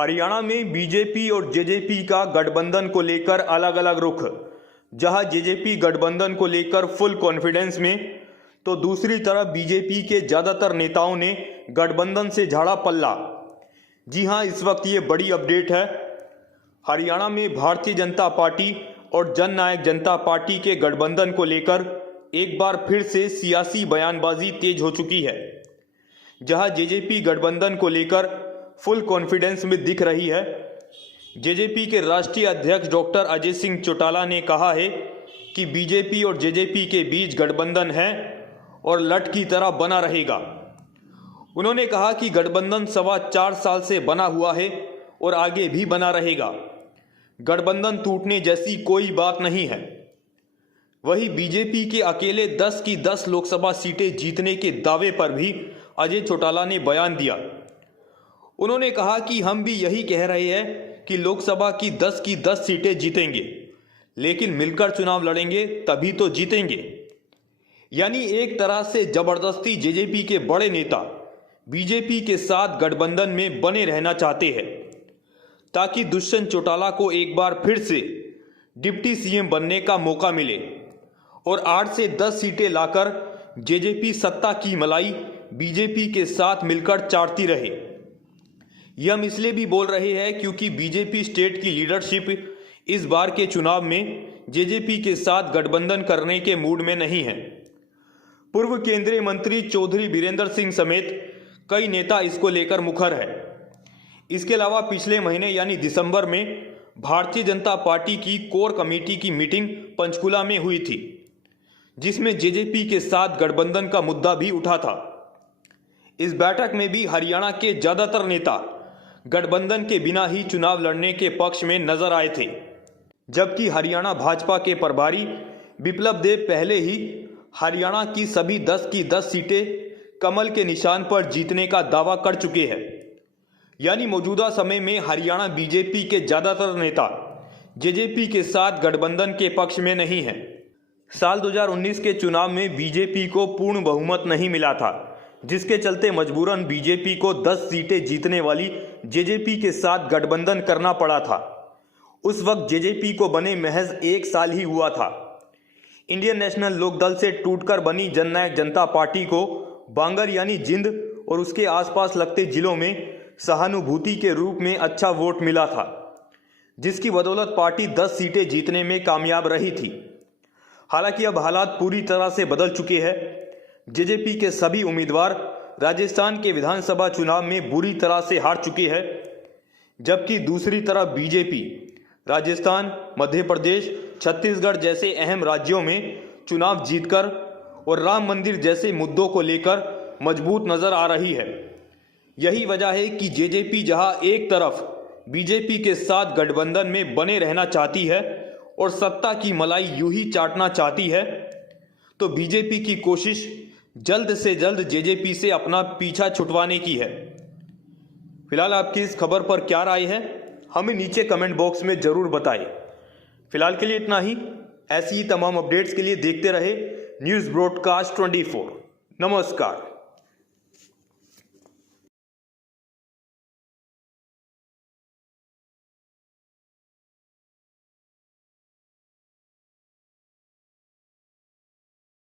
हरियाणा में बीजेपी और जेजेपी का गठबंधन को लेकर अलग अलग रुख। जहां जेजेपी गठबंधन को लेकर फुल कॉन्फिडेंस में, तो दूसरी तरफ बीजेपी के ज्यादातर नेताओं ने गठबंधन से झाड़ा पल्ला। जी हां, इस वक्त ये बड़ी अपडेट है। हरियाणा में भारतीय जनता पार्टी और जन नायक जनता पार्टी के गठबंधन को लेकर एक बार फिर से सियासी बयानबाजी तेज हो चुकी है। जहां जेजेपी गठबंधन को लेकर फुल कॉन्फिडेंस में दिख रही है। जेजेपी के राष्ट्रीय अध्यक्ष डॉक्टर अजय सिंह चौटाला ने कहा है कि बीजेपी और जेजेपी के बीच गठबंधन है और लठ की तरह बना रहेगा। उन्होंने कहा कि गठबंधन 4.25 साल से बना हुआ है और आगे भी बना रहेगा। गठबंधन टूटने जैसी कोई बात नहीं है। वहीं बीजेपी के अकेले 10 की 10 लोकसभा सीटें जीतने के दावे पर भी अजय चौटाला ने बयान दिया। उन्होंने कहा कि हम भी यही कह रहे हैं कि लोकसभा की 10 सीटें जीतेंगे, लेकिन मिलकर चुनाव लड़ेंगे तभी तो जीतेंगे। यानी एक तरह से जबरदस्ती जेजेपी के बड़े नेता बीजेपी के साथ गठबंधन में बने रहना चाहते हैं, ताकि दुष्यंत चौटाला को एक बार फिर से डिप्टी सीएम बनने का मौका मिले और 8 से 10 सीटें लाकर जेजेपी सत्ता की मलाई बीजेपी के साथ मिलकर चाटती रहे। यह हम इसलिए भी बोल रहे हैं क्योंकि बीजेपी स्टेट की लीडरशिप इस बार के चुनाव में जेजेपी के साथ गठबंधन करने के मूड में नहीं है। पूर्व केंद्रीय मंत्री चौधरी बीरेंद्र सिंह समेत कई नेता इसको लेकर मुखर है। इसके अलावा पिछले महीने यानी दिसंबर में भारतीय जनता पार्टी की कोर कमेटी की मीटिंग पंचकुला में हुई थी, जिसमें जेजेपी के साथ गठबंधन का मुद्दा भी उठा था। इस बैठक में भी हरियाणा के ज्यादातर नेता गठबंधन के बिना ही चुनाव लड़ने के पक्ष में नजर आए थे, जबकि हरियाणा भाजपा के प्रभारी बिप्लब देब पहले ही हरियाणा की सभी 10 की 10 सीटें कमल के निशान पर जीतने का दावा कर चुके हैं। यानी मौजूदा समय में हरियाणा बीजेपी के ज्यादातर नेता जेजेपी के साथ गठबंधन के पक्ष में नहीं है। साल 2019 के चुनाव में बीजेपी को पूर्ण बहुमत नहीं मिला था, जिसके चलते मजबूरन बीजेपी को 10 सीटें जीतने वाली जेजेपी के साथ गठबंधन करना पड़ा था। उस वक्त जेजेपी को बने महज 1 साल ही हुआ था। इंडियन नेशनल लोकदल से टूटकर बनी जन नायक जनता पार्टी को बांगर यानी जिंद और उसके आसपास लगते जिलों में सहानुभूति के रूप में अच्छा वोट मिला था, जिसकी बदौलत पार्टी 10 सीटें जीतने में कामयाब रही थी। हालांकि अब हालात पूरी तरह से बदल चुके हैं। जेजेपी के सभी उम्मीदवार राजस्थान के विधानसभा चुनाव में बुरी तरह से हार चुके हैं, जबकि दूसरी तरफ बीजेपी राजस्थान, मध्य प्रदेश, छत्तीसगढ़ जैसे अहम राज्यों में चुनाव जीतकर और राम मंदिर जैसे मुद्दों को लेकर मजबूत नजर आ रही है। यही वजह है कि जेजेपी जहां एक तरफ बीजेपी के साथ गठबंधन में बने रहना चाहती है और सत्ता की मलाई यूं ही चाटना चाहती है, तो बीजेपी की कोशिश जल्द से जल्द जेजेपी से अपना पीछा छुटवाने की है। फिलहाल आपकी इस खबर पर क्या राय है, हमें नीचे कमेंट बॉक्स में जरूर बताएं। फिलहाल के लिए इतना ही। ऐसी ही तमाम अपडेट्स के लिए देखते रहे न्यूज़ ब्रॉडकास्ट 24। नमस्कार।